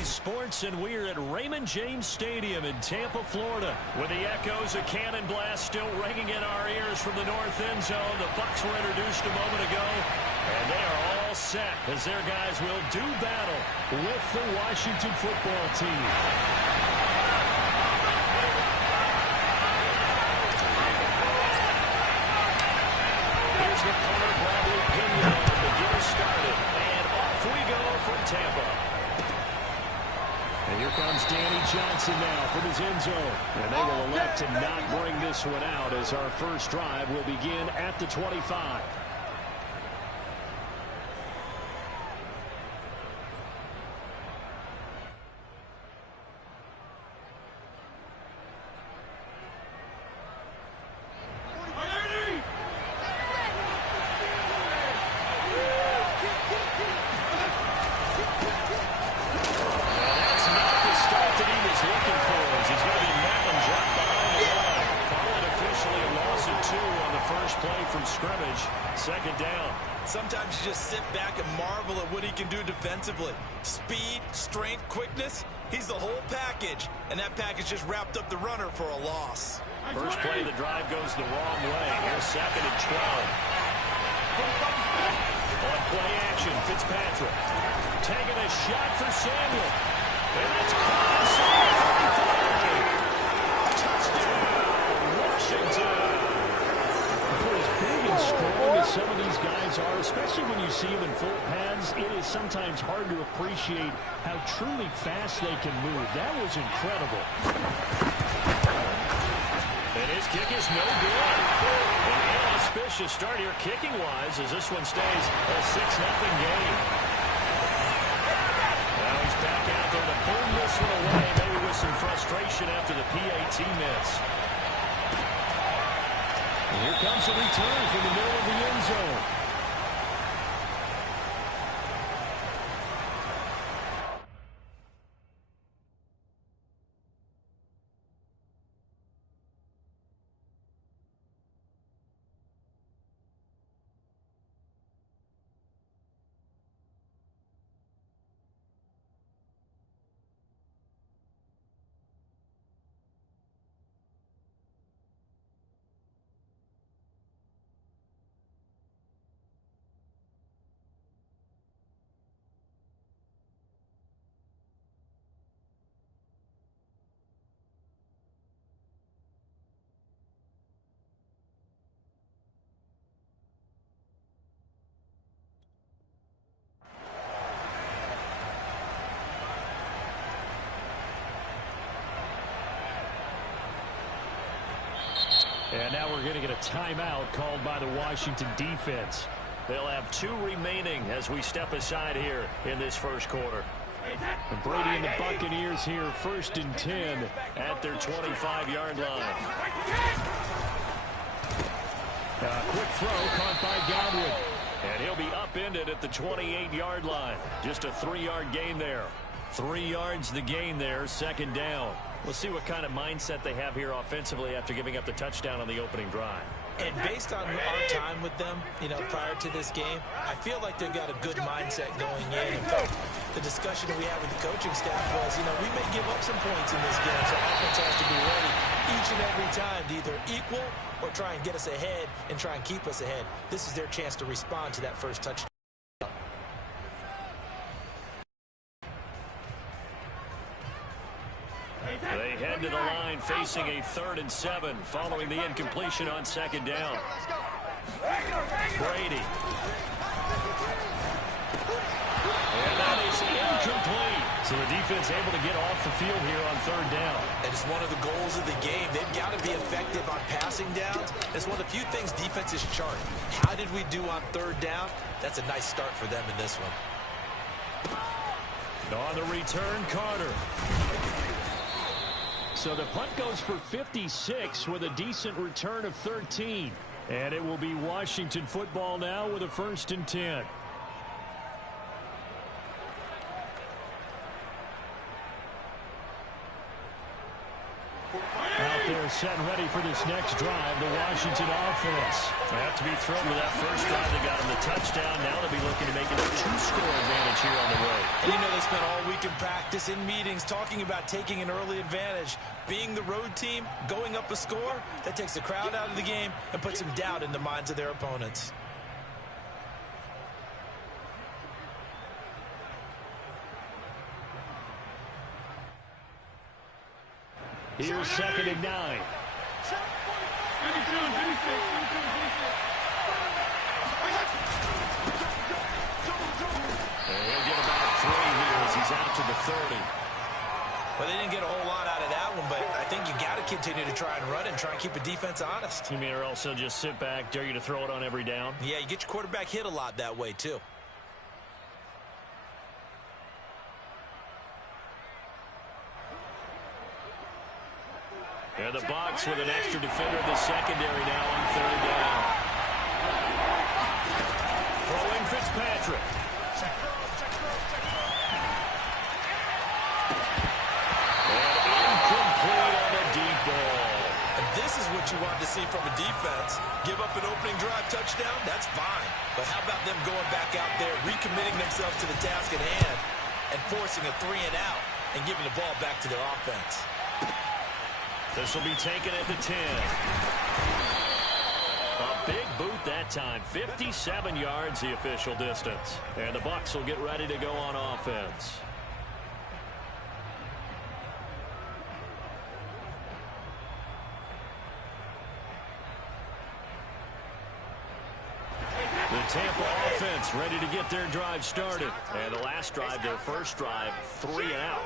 Base Sports, and we're at Raymond James Stadium in Tampa, Florida, with the echoes of cannon blast still ringing in our ears from the north end zone. The Bucs were introduced a moment ago, and they are all set as their guys will do battle with the Washington football team. Here's the punter, Bradley Pinion, to get us started, and off we go from Tampa. And here comes Danny Johnson now from his end zone. And they will elect to not bring this one out as our first drive will begin at the 25. Second down. Sometimes you just sit back and marvel at what he can do defensively. Speed, strength, quickness. He's the whole package. And that package just wrapped up the runner for a loss. First play of the drive goes the wrong way. Here's second and 12. On play action, Fitzpatrick. Taking a shot for Samuel. And it's caught inside the 35. Touchdown, Washington. For as big and strong as some of these guys are, especially when you see them in full pads, it is sometimes hard to appreciate how truly fast they can move. That was incredible. And his kick is no good. An inauspicious start here kicking-wise as this one stays a 6-0 game. Now he's back out there to boom this one away, maybe with some frustration after the PAT miss. And here comes a return from the middle of the end zone. And now we're going to get a timeout called by the Washington defense. They'll have 2 remaining as we step aside here in this first quarter. And Brady and the Buccaneers here, 1st and 10 at their 25-yard line. Quick throw caught by Godwin. And he'll be upended at the 28-yard line. Just a 3-yard gain there. 3 yards the gain there, 2nd down. We'll see what kind of mindset they have here offensively after giving up the touchdown on the opening drive. And based on our time with them, prior to this game, I feel like they've got a good mindset going in. In fact, the discussion that we had with the coaching staff was, we may give up some points in this game, so offense has to be ready each and every time to either equal or try and get us ahead and try and keep us ahead. This is their chance to respond to that first touchdown. They head to the line facing a 3rd and 7 following the incompletion on 2nd down. Brady. And that is incomplete. So the defense able to get off the field here on 3rd down. And it's one of the goals of the game. They've got to be effective on passing downs. It's one of the few things defenses chart. How did we do on 3rd down? That's a nice start for them in this one. On the return, Carter. So the punt goes for 56 with a decent return of 13. And it will be Washington football now with a 1st and 10. Out They're setting ready for this next drive, the Washington offense. They have to be thrilled with that first drive. They got them the touchdown. Now they'll be looking to make it a 2-score advantage here on the road. And you know they spent all week in practice, in meetings, talking about taking an early advantage. Being the road team, going up a score, that takes the crowd out of the game and puts some doubt in the minds of their opponents. Here's 2nd and 9. And he'll get about 3 here as he's out to the 30. Well, they didn't get a whole lot out of that one, but I think you got to continue to try and run and try and keep the defense honest. You mean or else they'll just sit back, dare you to throw it on every down? Yeah, you get your quarterback hit a lot that way, too. And the Bucs with an extra defender in the secondary now on 3rd down. Throwing Fitzpatrick. And incomplete on the deep ball. And this is what you want to see from a defense. Give up an opening drive touchdown, that's fine. But how about them going back out there, recommitting themselves to the task at hand, and forcing a 3-and-out and giving the ball back to their offense. This will be taken at the 10. A big boot that time. 57 yards the official distance. And the Bucs will get ready to go on offense. The Tampa offense ready to get their drive started. And the last drive, their first drive, 3-and-out.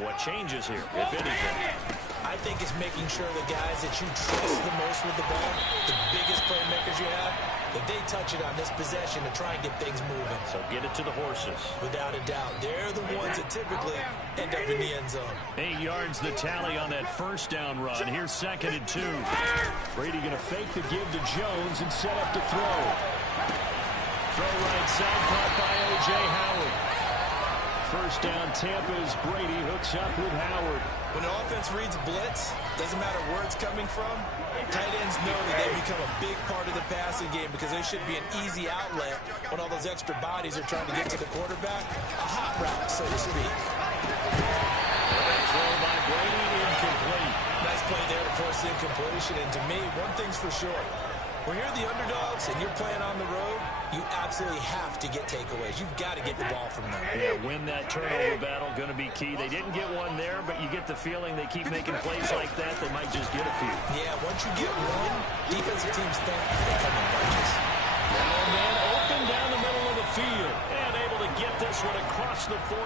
What changes here, if anything? I think it's making sure the guys that you trust the most with the ball, the biggest playmakers you have, that they touch it on this possession to try and get things moving. So get it to the horses. Without a doubt. They're the ones that typically end up in the end zone. 8 yards the tally on that first down run. Here's 2nd and 2. Brady going to fake the give to Jones and set up to throw. Throw right side, caught by O.J. Howard. First down, Tampa's Brady hooks up with Howard. When an offense reads blitz, doesn't matter where it's coming from, tight ends know that they become a big part of the passing game because they should be an easy outlet when all those extra bodies are trying to get to the quarterback. A hot route, so to speak. Throw by Brady, incomplete. Nice play there to force the incompletion. And to me, one thing's for sure. When you're the underdogs and you're playing on the road, you absolutely have to get takeaways. You've got to get the ball from them. Yeah, win that turnover battle, going to be key. They didn't get one there, but you get the feeling they keep making plays like that, they might just get a few. Yeah, once you get one, defensive teams think they come in bunches. Now a man open down the middle of the field and able to get this one across the 45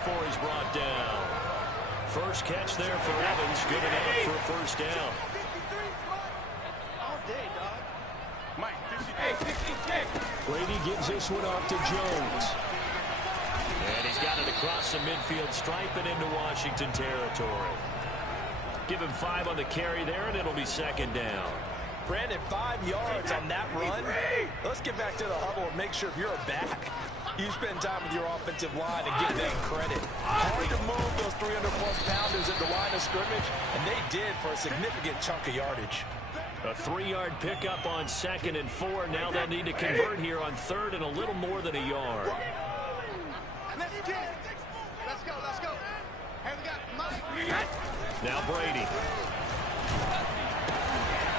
before he's brought down. First catch there for Evans, good enough for a first down. Brady gives this one off to Jones. And he's got it across the midfield stripe and into Washington territory. Give him 5 on the carry there, and it'll be 2nd down. Brandon, 5 yards on that run. Let's get back to the huddle and make sure if you're a back, you spend time with your offensive line and give them credit. Hard to move those 300-plus pounders at the line of scrimmage, and they did for a significant chunk of yardage. A 3-yard pickup on 2nd and 4. Now they'll need to convert here on 3rd and a little more than a yard. Let's go. Now Brady.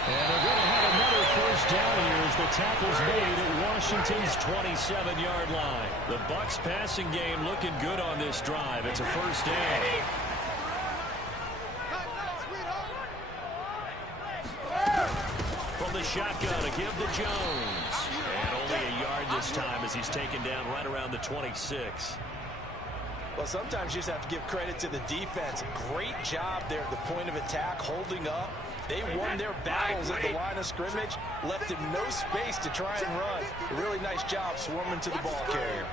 And they're going to have another first down here as the tackle's made at Washington's 27-yard line. The Bucs passing game looking good on this drive. It's a first down. From the shotgun, a give to Jones. And only a yard this time as he's taken down right around the 26. Well, sometimes you just have to give credit to the defense. Great job there at the point of attack, holding up. They won their battles at the line of scrimmage, left him no space to try and run. A really nice job swarming to the ball carrier.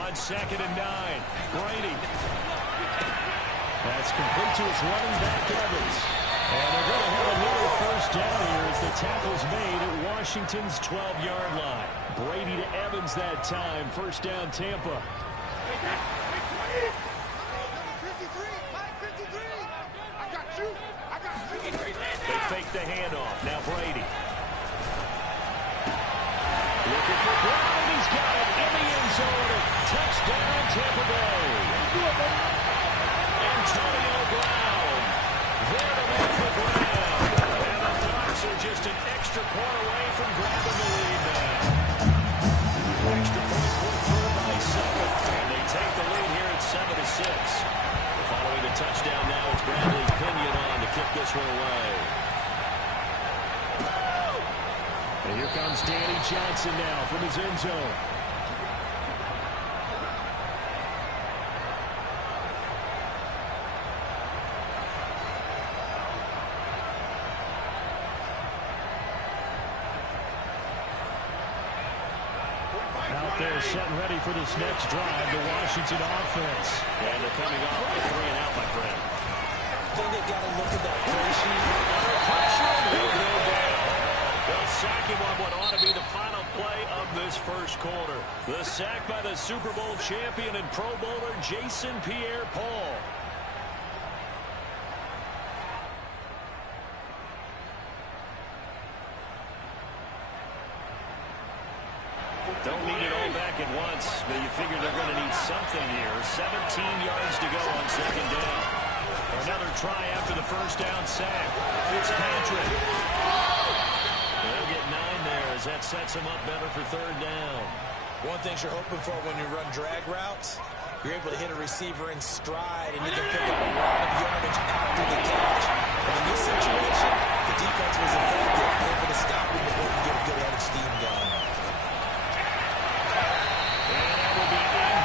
On 2nd and 9, Brady. That's complete to his running back, Evans. And they're going to have another first down here as the tackle's made at Washington's 12-yard line. Brady to Evans that time. First down, Tampa. the handoff. Now Brady. Looking for Brown. He's got it in the end zone. Touchdown, Tampa Bay. Antonio Brown. There to make the ground. And the Bucs are just an extra point away from grabbing the lead now. Extra point put through by second. And they take the lead here at 7-6. Following the touchdown now, it's Bradley Pinion on to kick this one away. And here comes Danny Johnson now from his end zone. Out there setting ready for this next drive, the Washington offense. And they're coming off with 3 and out, my friend. I think they've got to look at that play sheet. Under pressure, and he'll go down. They'll sack him on what ought to be the final play of this first quarter. The sack by the Super Bowl champion and Pro Bowler Jason Pierre-Paul. Don't need it all back at once, but you figure they're going to need something here. 17 yards to go on second down. Another try after the first down sack. Fitzpatrick. They'll get 9 there as that sets them up better for third down. One thing you're hoping for when you run drag routes, you're able to hit a receiver in stride, and you can pick up a lot of yardage after the catch. But in this situation, the defense was effective, able to stop him before he get a good head of steam going.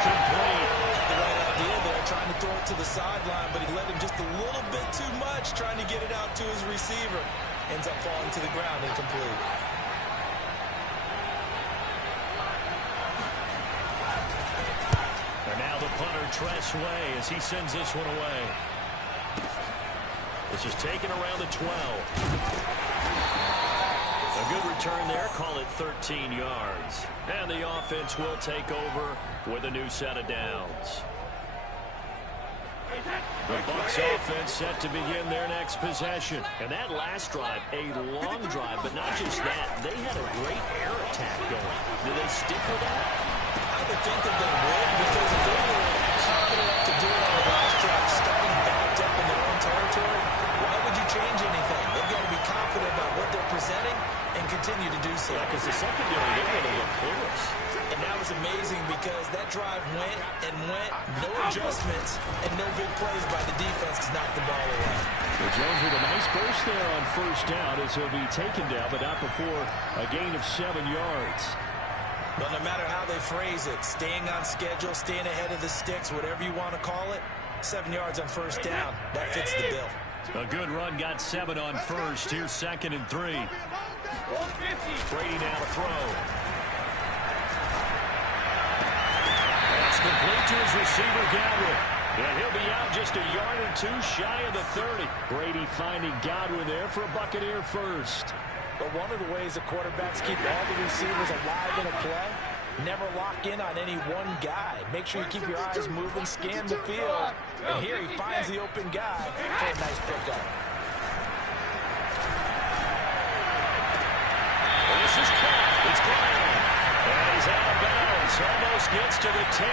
Complete. The right idea there, trying to throw it to the sideline, but he led him just a little bit too much, trying to get it out to his receiver. Ends up falling to the ground, incomplete. And now the punter, Tress Way, as he sends this one away. This is taken around the 12. A good return there, call it 13 yards. And the offense will take over with a new set of downs. The Bucs offense set to begin their next possession. And that last drive, a long drive, but not just that. They had a great air attack going. Do they stick with that? I would think that they would, because if they were confident enough to do it on the last drive, starting backed up in their own territory, why would you change anything? They've got to be confident about what they're presenting and continue to do so. Yeah, because the secondary, they're going to look close. And that was amazing because that drive went and went, no adjustments, and no big plays by the defense to knock the ball away. Well, Jones with a nice burst there on first down as he'll be taken down, but not before a gain of 7 yards. But no matter how they phrase it, staying on schedule, staying ahead of the sticks, whatever you want to call it, 7 yards on first down, that fits the bill. A good run, got 7 on first. Here's 2nd and 3. Brady now to throw. That's complete to his receiver, Godwin. And he'll be out just a yard or 2 shy of the 30. Brady finding Godwin there for a Buccaneer first. But one of the ways the quarterbacks keep all the receivers alive in a play, never lock in on any one guy. Make sure you keep your eyes moving, scan the field. And here he finds the open guy for a nice pickup. And this is caught. It's Brown. And he's out of bounds. Almost gets to the 10.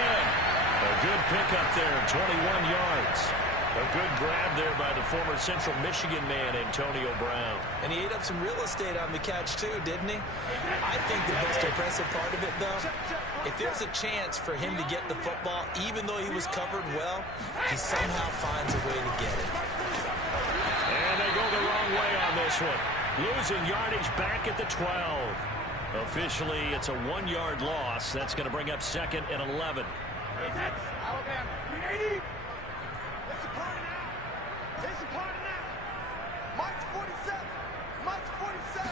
A good pickup there, 21 yards. A good grab there by the former Central Michigan man, Antonio Brown. And he ate up some real estate on the catch, too, didn't he? I think the most impressive part of it, though, if there's a chance for him to get the football, even though he was covered well, he somehow finds a way to get it. And they go the wrong way on this one. Losing yardage back at the 12. Officially, it's a 1-yard loss. That's going to bring up 2nd and 11. Alabama, creative. It's a corner now. It's a corner now. March 47. March 47.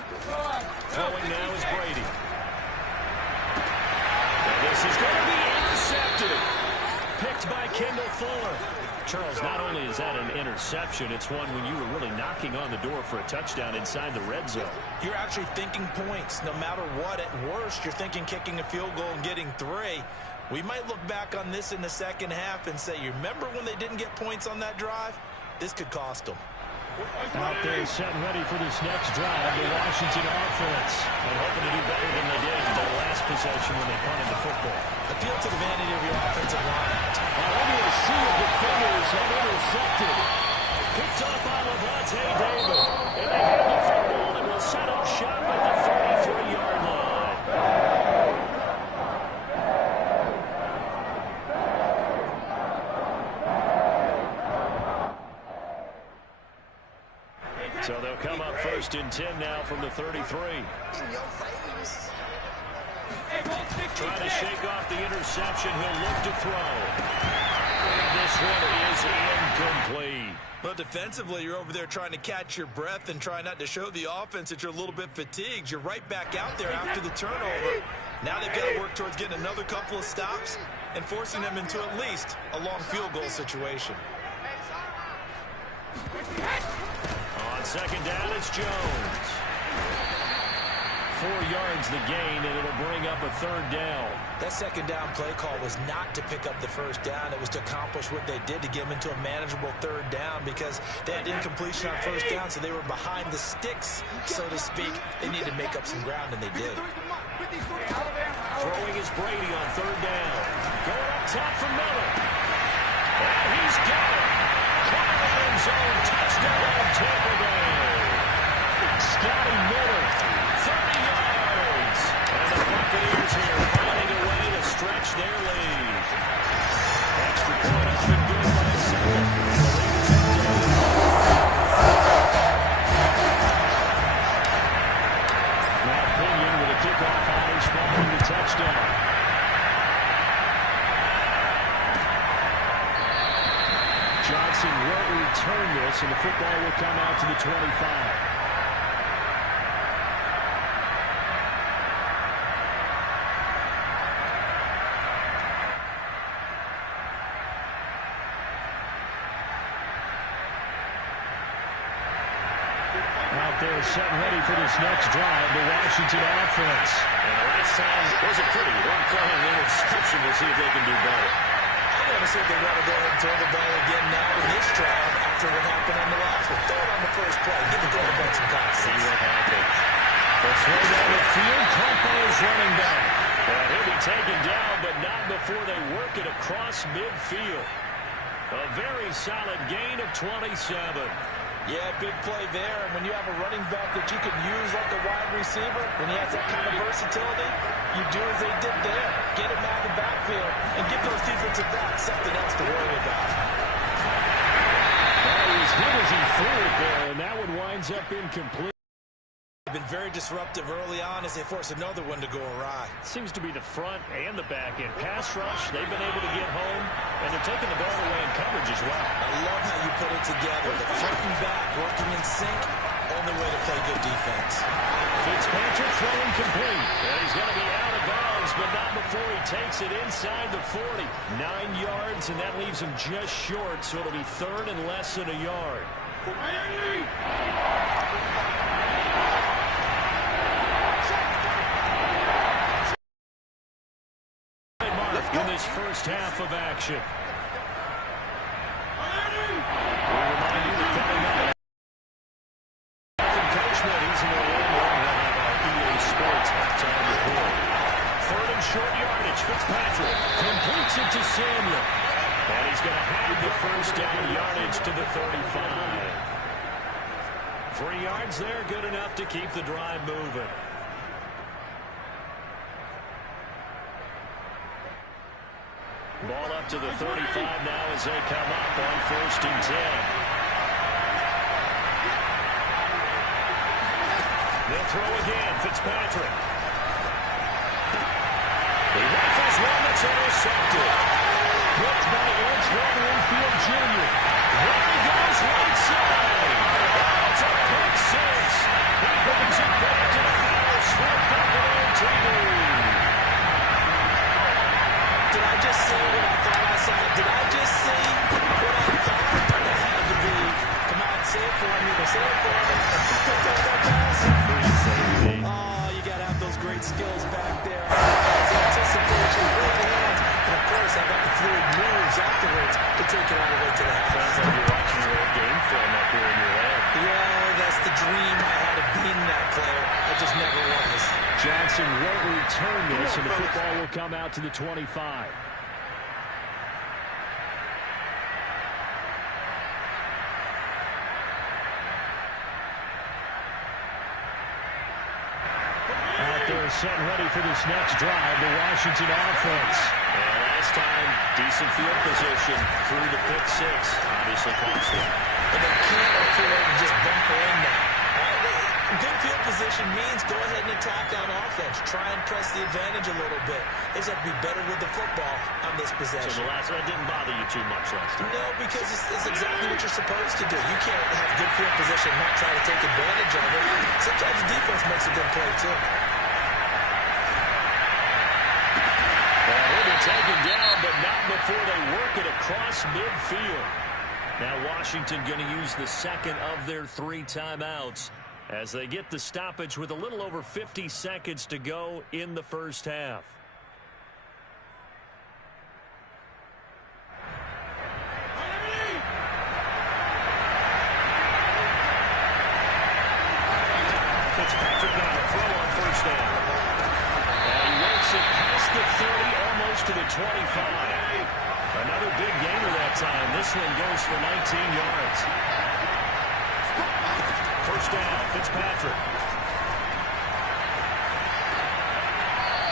Throwing now is Brady. And this is going to be intercepted. Picked by Kendall Fuller. Charles, not only is that an interception, it's one when you were really knocking on the door for a touchdown inside the red zone. You're actually thinking points. No matter what, at worst, you're thinking kicking a field goal and getting 3. We might look back on this in the second half and say, you remember when they didn't get points on that drive? This could cost them. Out there set and ready for this next drive, the Washington offense. And hoping to do better than they did in their last possession when they punted the football. Appeal to the vanity of your offensive line. Only a sea of defenders have intercepted. Picked off by Levante David. And they have the football and will set up shop at the 33-yard line. So they'll come up 1st and 10 now from the 33. Trying to shake off the interception. He'll look to throw. And this one is incomplete. Well, defensively, you're over there trying to catch your breath and try not to show the offense that you're a little bit fatigued. You're right back out there after the turnover. Now they've got to work towards getting another couple of stops and forcing them into at least a long field goal situation. On 2nd down, it's Jones. 4 yards the gain, and it'll bring up a 3rd down. That 2nd down play call was not to pick up the 1st down. It was to accomplish what they did to get them into a manageable 3rd down because they had incompletion on 1st down, so they were behind the sticks, so to speak. They needed to make up some ground, and they did. Throwing is Brady on 3rd down. Going up top for Miller. And he's got it. Caught in the end zone. Touchdown, Tampa Bay. Scotty Miller, 30 yards. And the Buccaneers here finding a way to stretch their lead. Extra point up and good by a second. Now Pinion with a kickoff on his following the touchdown. Johnson won't return this, and the football will come out to the 25. Out there set and ready for this next drive, the Washington offense. And the last time was a pretty one-play interception. We'll see if they can do better. I want to see if they want to go ahead and throw the ball again now in this drive after what happened on the last one. Throw it on the first play. Give the quarterback some confidence. See what happens. They'll throw down the field. Campos running back. And he'll be taken down, but not before they work it across midfield. A very solid gain of 27. Yeah, big play there. And when you have a running back that you can use like a wide receiver, when he has that kind of versatility, you do as they did there. Get him out of the backfield and give those defensive backs something else to worry about. Well, he was hit as he threw it there, and that one winds up incomplete. They've been very disruptive early on as they force another one to go awry. Seems to be the front and the back end. Pass rush, they've been able to get home, and they're taking the ball away in coverage as well. I love how you put it together. The front and back working in sync. Only way to play good defense. Fitzpatrick throwing complete. And he's going to be out of bounds, but not before he takes it inside the 40. 9 yards, and that leaves him just short, so it'll be 3rd and less than a yard. In this first half of action. We remind you that coming up from Coach Med, he's in Orlando. We'll have our EA Sports halftime report. 3rd and short yardage. Fitzpatrick completes it to Samuel. And he's going to have the first down yardage to the 35. 3 yards there, good enough to keep the drive moving. Ball up to the 35 now as they come up on 1st and 10. They'll throw again. Fitzpatrick. He rifles one that's intercepted. Picked by Antoine Winfield Jr. There he goes right side. That's a pick 6. He brings it back to the house for Buccaneer TV. Did I just say what I thought I saw? Did I just say what I thought? That had to be, come on, say it for me. Say it for me. Oh, you got to have those great skills back there. Anticipation, great hands. And, of course, I got the fluid moves afterwards to take it all the way to the house. Sounds like you're watching your old game film up here in your head. football will come out to the 25. Out there setting ready for this next drive, the Washington offense. And last time, decent field position through the pick six. Obviously cost them. And they can't afford to just bunker in now. Good field position means go ahead and attack on offense. Try and press the advantage a little bit. They just have to be better with the football on this possession. So the last one didn't bother you too much last time? No, because it's exactly what you're supposed to do. You can't have good field position and not try to take advantage of it. Sometimes the defense makes a good play, too. Well, he'll be taken down, but not before they work it across midfield. Now Washington going to use the second of their 3 timeouts as they get the stoppage with a little over 50 seconds to go in the first half. Fitzpatrick now to throw on first down. And he works it past the 30, almost to the 25. Another big gainer that time. This one goes for 19 yards. First down, Fitzpatrick.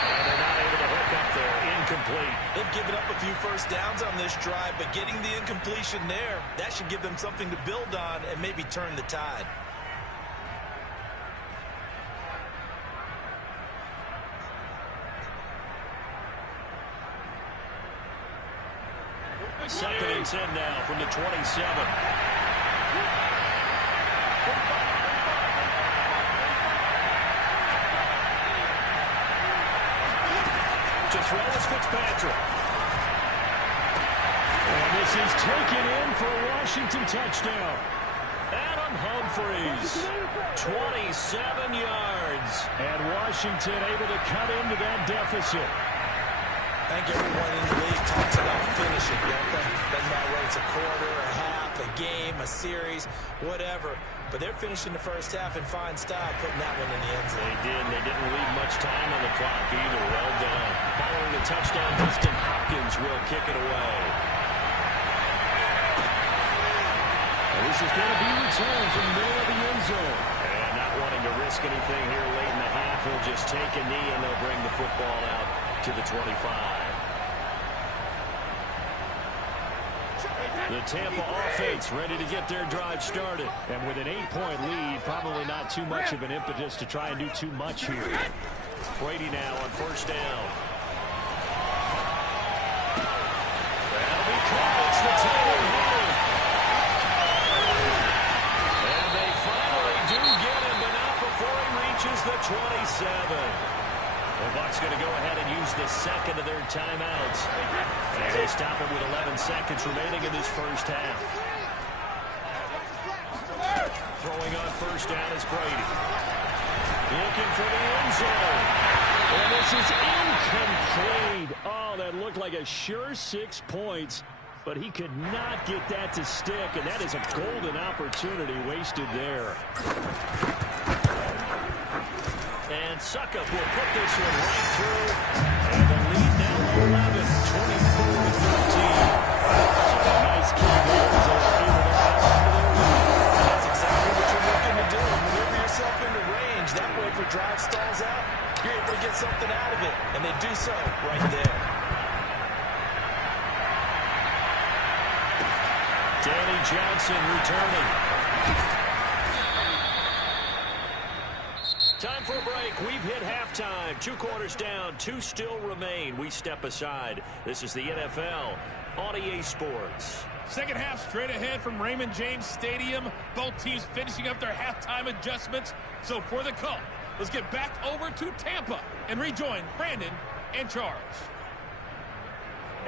And they're not able to hook up there. Incomplete. They've given up a few first downs on this drive, but getting the incompletion there, that should give them something to build on and maybe turn the tide. Second and 10 now from the 27. To throw is Fitzpatrick. And this is taken in for a Washington touchdown. Adam Humphries, 27 yards. And Washington able to cut into that deficit. I think everyone in the league talks about finishing, don't they? Doesn't matter whether it's a quarter, a half, a game, a series, whatever. But they're finishing the first half in fine style, putting that one in the end zone. They did. They didn't leave much time on the clock either. Well done. Following the touchdown, Dustin Hopkins will kick it away. And this is going to be returned from the middle of the end zone. And not wanting to risk anything here late in the half, he'll just take a knee and they'll bring the football out to the 25. The Tampa offense ready to get their drive started. And with an 8-point lead, probably not too much of an impetus to try and do too much here. Brady now on first down. That'll be caught. It's the tail end. And they finally do get him, but not before he reaches the 27. The Bucs going to go ahead and use the second of their timeouts. And they stop it with 11 seconds remaining in this first half. Throwing on first down is Brady. Looking for the end zone. And this is incomplete. Oh, that looked like a sure 6 points. But he could not get that to stick. And that is a golden opportunity wasted there. And Suckup will put this one right through. And the lead now 11, 24-13. Nice kick there. So able to add on to their lead. That's exactly what you're looking to do. Maneuver yourself into range. That way, if your drive stalls out, you're able to get something out of it. And they do so right there. Danny Johnson returning. Time for a break. We've hit halftime. 2 quarters down. 2 still remain. We step aside. This is the NFL on EA Sports. Second half straight ahead from Raymond James Stadium. Both teams finishing up their halftime adjustments. So for the call, let's get back over to Tampa and rejoin Brandon and Charles.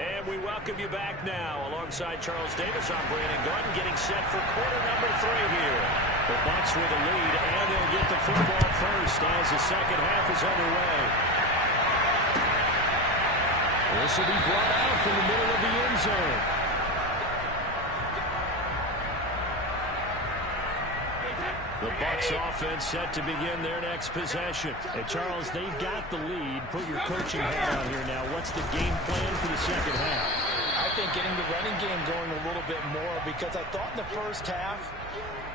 And we welcome you back now. Alongside Charles Davis, I'm Brandon Garden, getting set for quarter number 3 here. The Bucs with a lead, and they'll get the football first as the second half is underway. This will be brought out from the middle of the end zone. The Bucs offense set to begin their next possession. Hey, Charles, they've got the lead. Put your coaching hat on here now. What's the game plan for the second half? I think getting the running game going a little bit more, because I thought in the first half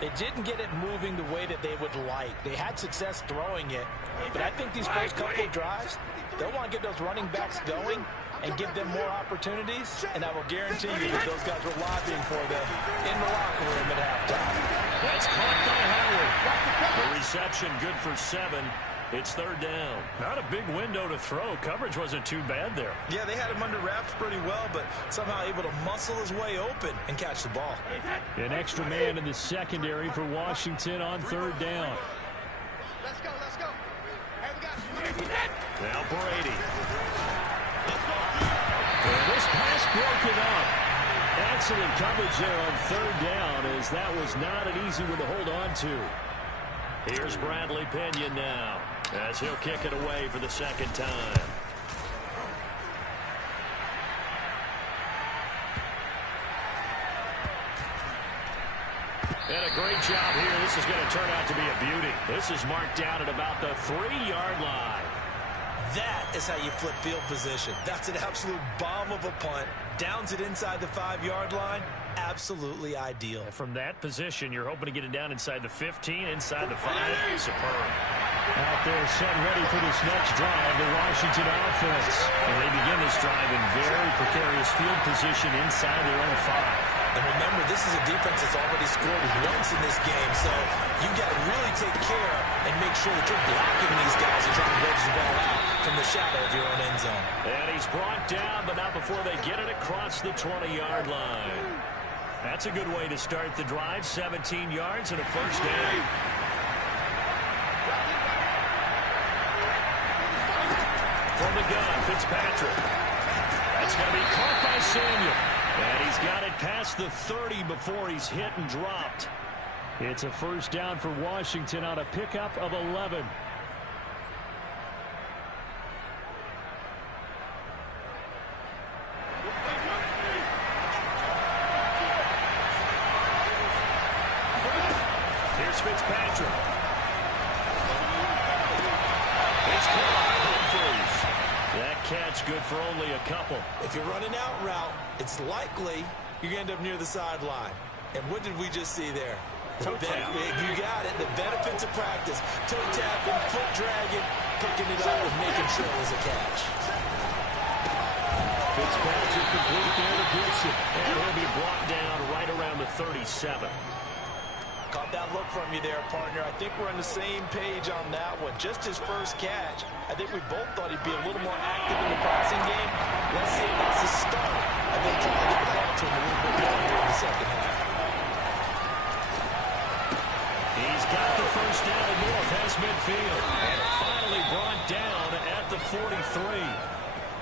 they didn't get it moving the way that they would like. They had success throwing it, but I think these first couple of drives, they'll want to get those running backs going and give them more opportunities, and I will guarantee you that those guys were lobbying for them in the locker room at halftime. That's caught by Howard. The reception good for 7. It's third down. Not a big window to throw. Coverage wasn't too bad there. Yeah, they had him under wraps pretty well, but somehow able to muscle his way open and catch the ball. An extra man in the secondary for Washington on third down. Let's go, let's go. Hey, we got Now Brady. And this pass broken up. Excellent coverage there on third down, as that was not an easy one to hold on to. Here's Bradley Pinion now, as he'll kick it away for the second time. And a great job here. This is going to turn out to be a beauty. This is marked down at about the 3-yard line. That is how you flip field position. That's an absolute bomb of a punt. Downs it inside the 5-yard line. Absolutely ideal. From that position, you're hoping to get it down inside the 15, inside the 5. Superb. Out there set ready for this next drive, the Washington offense. And they begin this drive in very precarious field position inside their own 5. And remember, this is a defense that's already scored once in this game, so you've got to really take care and make sure that you're blocking these guys and trying to wedge the ball out from the shadow of your own end zone. And he's brought down, but not before they get it across the 20-yard line. That's a good way to start the drive. 17 yards and a first down. From the gun, Fitzpatrick. That's going to be caught by Samuel. And he's got it past the 30 before he's hit and dropped. It's a first down for Washington on a pickup of 11. Here's Fitzpatrick. It's caught. Humphries. That catch good for only a couple. If you're running out route, it's likely you're going to end up near the sideline. And what did we just see there? Toe tap. You got it. The benefits of practice. Toe tapping, foot dragging, picking it up and making sure it was a catch. Fitzpatrick complete there to Gibson. And he'll be brought down right around the 37. Caught that look from you there, partner. I think we're on the same page on that one. Just his first catch. I think we both thought he'd be a little more active in the passing game. Let's see if that's the start of them trying to get the ball to him a little bit more here in the second half. He's got the first down at North, has midfield. And finally brought down at the 43.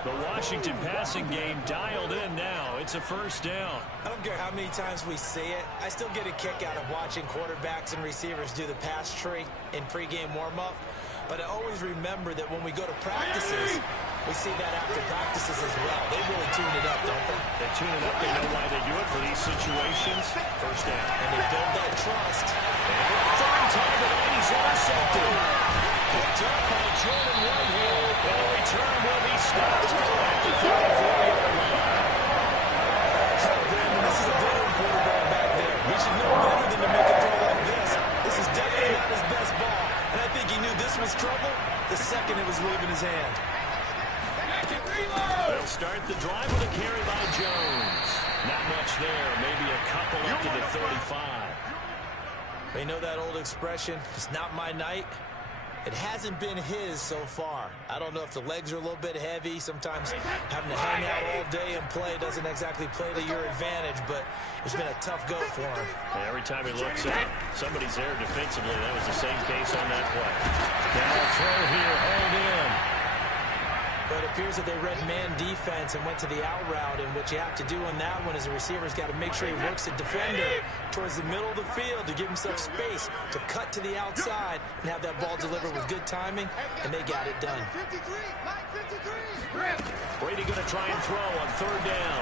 The Washington passing game dialed in now. It's a first down. I don't care how many times we see it. I still get a kick out of watching quarterbacks and receivers do the pass tree in pregame warm-up. But I always remember that when we go to practices, we see that after practices as well. They really tune it up, don't they? They tune it up. They know why they do it for these situations. First down. And they build that trust. And for the third time tonight, he's intercepted. Picked up by Jordan Whitehill. And the return will be stopped at the 34-yard line. Brandon, this is a veteran quarterback back there. He should know better than to make a throw like this. This is definitely not his best ball. And I think he knew this was trouble the second it was leaving his hand. They'll start the drive with a carry by Jones. Not much there. Maybe a couple up to the 35. They know that old expression, it's not my night. It hasn't been his so far. I don't know if the legs are a little bit heavy. Sometimes having to hang out all day and play doesn't exactly play to your advantage, but it's been a tough go for him. And every time he looks up, somebody's there defensively. That was the same case on that play. Now a throw here, hauled in. But it appears that they read man defense and went to the out route, and what you have to do on that one is the receiver's got to make sure he works the defender towards the middle of the field to give himself space to cut to the outside and have that ball delivered with good timing, and they got it done. Brady going to try and throw on third down.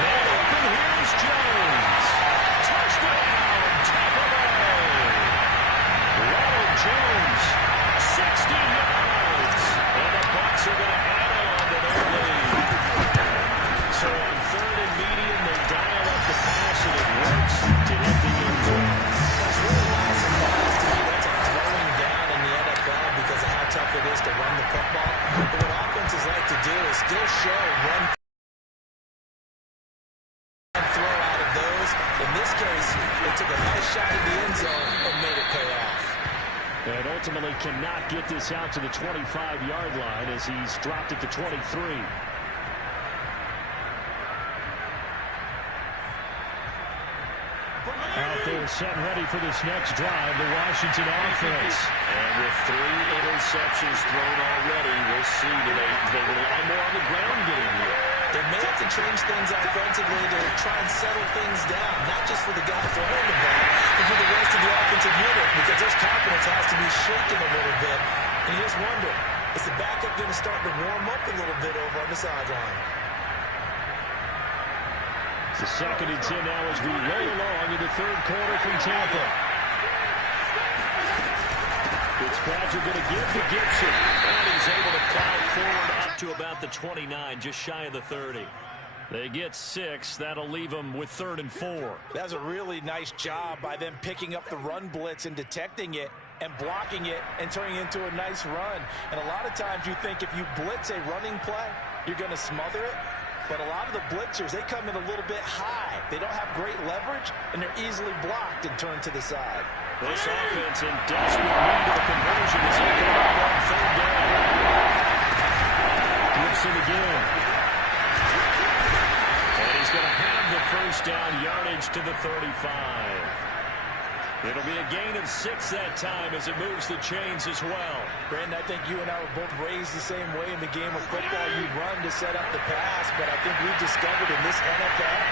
Man open, here's Jones. will still show one throw out of those. In this case, they took a nice shot in the end zone and made it pay off. And ultimately cannot get this out to the 25-yard line as he's dropped it to 23. Out there set and ready for this next drive, the Washington offense. And with 3 interceptions thrown already, we'll see they rely more on the ground game here. They may have to change things offensively to try and settle things down, not just for the guy throwing the ball, but for the rest of the offensive unit, because his confidence has to be shaken a little bit. And you just wonder, is the backup going to start to warm up a little bit over on the sideline? The 2nd and 10 now as we roll along in the 3rd quarter from Tampa. Fitzpatrick going to give to Gibson. And he's able to plow forward up to about the 29, just shy of the 30. They get 6. That'll leave them with 3rd and 4. That's a really nice job by them picking up the run blitz and detecting it and blocking it and turning it into a nice run. And a lot of times you think if you blitz a running play, you're going to smother it. But a lot of the blitzers, they come in a little bit high. They don't have great leverage, and they're easily blocked and turned to the side. This offense in desperate need of a conversion is opening up on 3rd down. Gibson again. And he's going to have the 1st down, yardage to the 35. It'll be a gain of 6 that time as it moves the chains as well. Brandon, I think you and I were both raised the same way in the game of football. You run to set up the pass, but I think we've discovered in this NFL,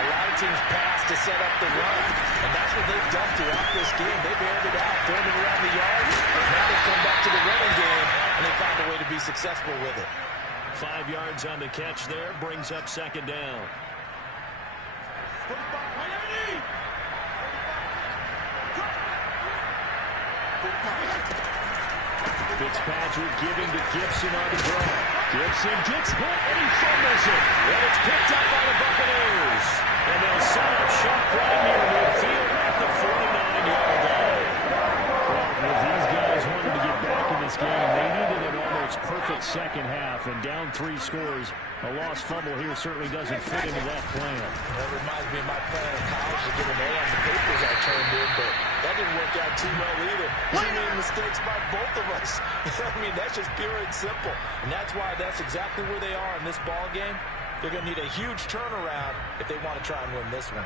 a lot of teams pass to set up the run. And that's what they've done throughout this game. They've aired it out, thrown it around the yard. Now they've come back to the running game, and they found a way to be successful with it. 5 yards on the catch there, brings up 2nd down. Fitzpatrick giving to Gibson on the draw. Gibson gets hit and he fumbles it. And it's picked up by the Buccaneers. And they'll set up shop right near midfield at the 49-yard line. Well, if these guys wanted to get back in this game, they needed an almost perfect second half. And down 3 scores, a lost fumble here certainly doesn't fit into that plan. That reminds me of my plan in college to get an A on the papers I turned in, but that didn't work out too well either. Too many mistakes by both of us. I mean, that's just pure and simple. And that's why that's exactly where they are in this ball game. They're going to need a huge turnaround if they want to try and win this one.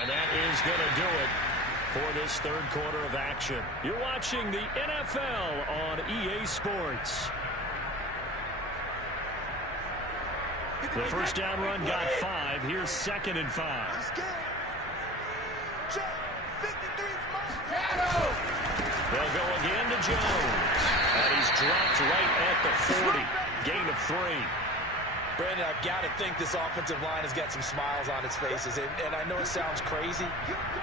And that is going to do it for this 3rd quarter of action. You're watching the NFL on EA Sports. The 1st down run got 5. Here's 2nd and 5. They'll go again to Jones. And he's dropped right at the 40. Gain of 3. Brandon, I've got to think this offensive line has got some smiles on its faces. And I know it sounds crazy,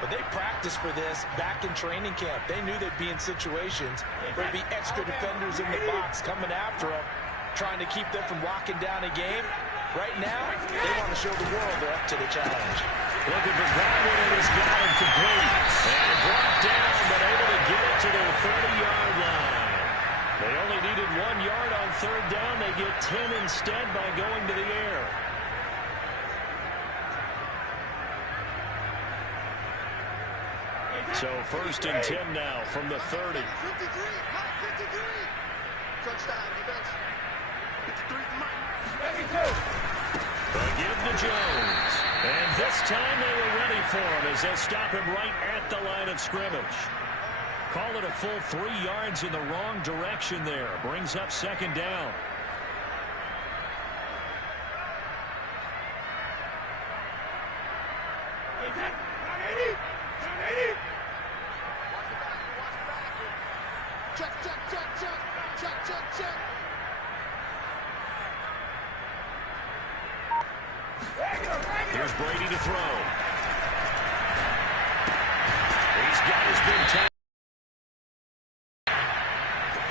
but they practiced for this back in training camp. They knew they'd be in situations where there'd be extra defenders in the box coming after them, trying to keep them from locking down a game. Right now, they want to show the world they're up to the challenge. Looking for Godwin, and he's got him complete. And brought down, but able to get it to their 30-yard line. They only needed 1 yard on 3rd down. They get 10 instead by going to the air. So 1st and 10 now from the 30. 53. Touchdown, defense. 53 for Mike. They'll give to Jones. And this time they were ready for him as they'll stop him right at the line of scrimmage. Call it a full 3 yards in the wrong direction there. Brings up 2nd down. Here's Brady to throw. He's got his big time.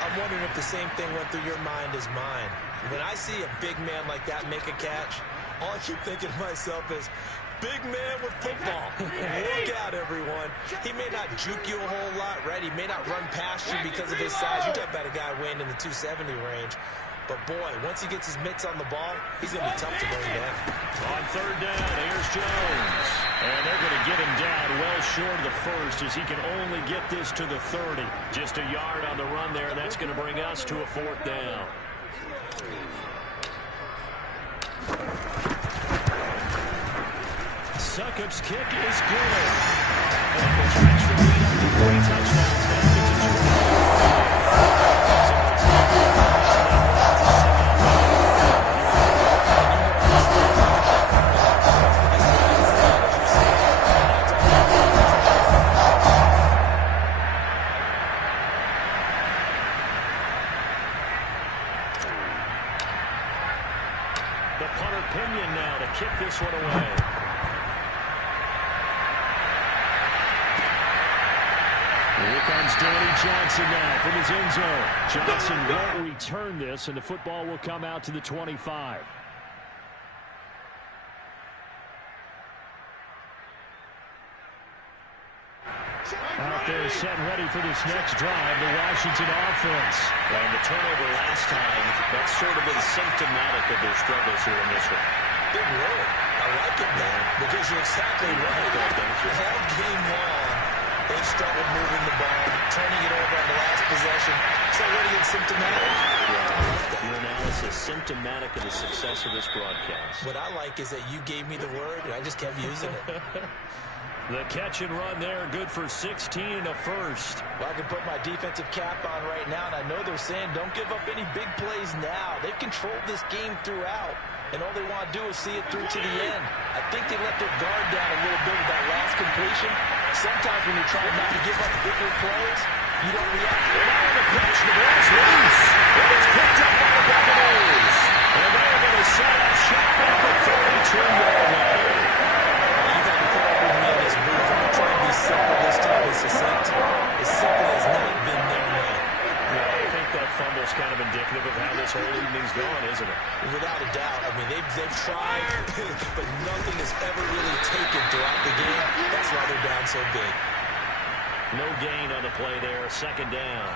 I'm wondering if the same thing went through your mind as mine. When I see a big man like that make a catch, all I keep thinking to myself is, big man with football. Look out, everyone. run. He may not juke you a whole lot, right? He may not run past you because of his size. You're talking about a guy weighing in the 270 range. But, boy, once he gets his mitts on the ball, he's going to be tough to bring down. On third down, here's Jones. And they're going to get him down well short of the first as he can only get this to the 30. Just a yard on the run there, and that's going to bring us to a fourth down. Succop's kick is good. And we'll stretch the lead up to 3 touchdowns. Now it's a 20. The punter Pinion now to kick this one away. Here comes Danny Johnson now from his end zone. Johnson won't return this, and the football will come out to the 25. Out there set ready for this next drive, the Washington offense. And the turnover last time, that's sort of been symptomatic of their struggles here in this one. Big word. I like it, man, because you're exactly right. All game long, they struggled moving the ball, turning it over on the last possession. So already it's symptomatic. Your analysis symptomatic of the success of this broadcast. What I like is that you gave me the word, and I just kept using it. The catch and run there, good for 16 and a first. Well, I can put my defensive cap on right now, and I know they're saying don't give up any big plays now. They've controlled this game throughout, and all they want to do is see it through to the end. I think they let their guard down a little bit with that last completion. Sometimes when you're trying not to give up bigger plays, you don't react. And the pitch, the ball's loose. And it's picked up by the Buccaneers. And they're going to set up shop at the 32-yard line. Simple this time is succinct. As simple as not been there yet. Yeah, I think that fumble's kind of indicative of how this whole evening's gone, isn't it? Without a doubt. I mean, they've tried, but nothing has ever really taken throughout the game. That's why they're down so big. No gain on the play there, second down.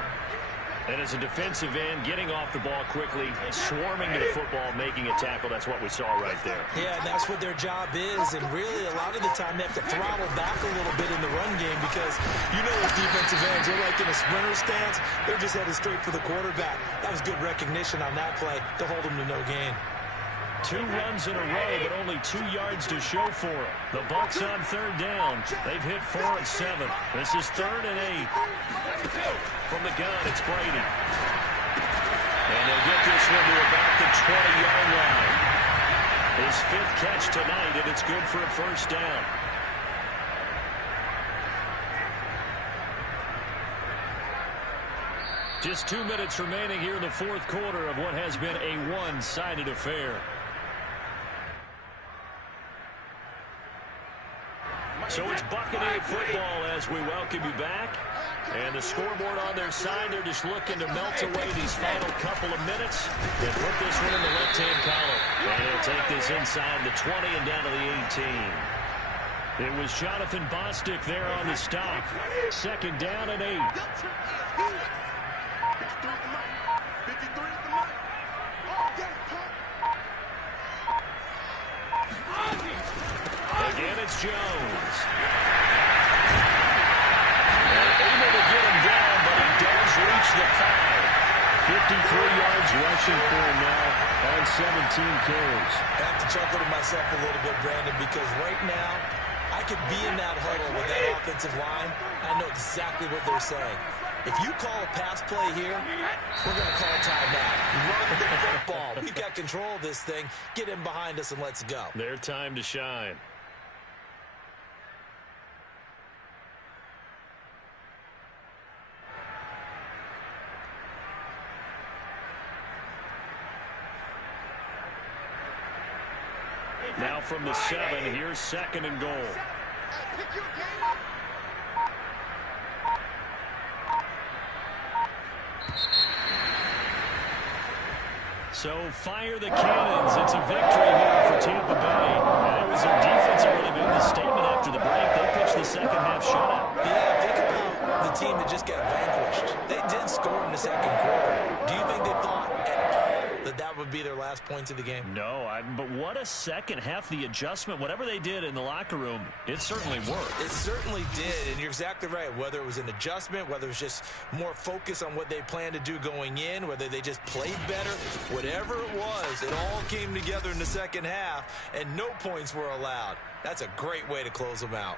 And as a defensive end, getting off the ball quickly, swarming to the football, making a tackle, that's what we saw right there. Yeah, and that's what their job is. And really, a lot of the time, they have to throttle back a little bit in the run game because, you know, with defensive ends, they're like in a sprinter stance. They're just headed straight for the quarterback. That was good recognition on that play to hold them to no gain. 2 runs in a row, but only 2 yards to show for it. The Bucs on third down. They've hit 4 and 7. This is 3rd and 8. From the gun, it's Brady. And they'll get this one to about the 20-yard line. His 5th catch tonight, and it's good for a first down. Just 2 minutes remaining here in the 4th quarter of what has been a one-sided affair. So it's Buccaneer football as we welcome you back. And the scoreboard on their side, they're just looking to melt away these final couple of minutes and put this one in the left-hand column. And he'll take this inside the 20 and down to the 18. It was Jonathan Bostic there on the stop. 2nd down and 8. Again, it's Jones. And able to get him down, but he does reach the 5. 53 yards rushing for him now on 17 carries. I have to chuckle to myself a little bit, Brandon, because right now I could be in that huddle with that offensive line. I know exactly what they're saying. If you call a pass play here, we're going to call a timeout. Run the football. We've got control of this thing. Get in behind us and let's go. Their time to shine. Now from the 7, here's 2nd and goal. So fire the cannons. It's a victory here for Tampa Bay. And it was their defense that really made the statement after the break. They pitched the second half shutout. team that just got vanquished. They did score in the second quarter. Do you think they thought at all that that would be their last points of the game? No, but what a second half. The adjustment, whatever they did in the locker room, it certainly worked. It certainly did, and you're exactly right. Whether it was an adjustment, whether it was just more focus on what they planned to do going in, whether they just played better, whatever it was, it all came together in the second half, and no points were allowed. That's a great way to close them out.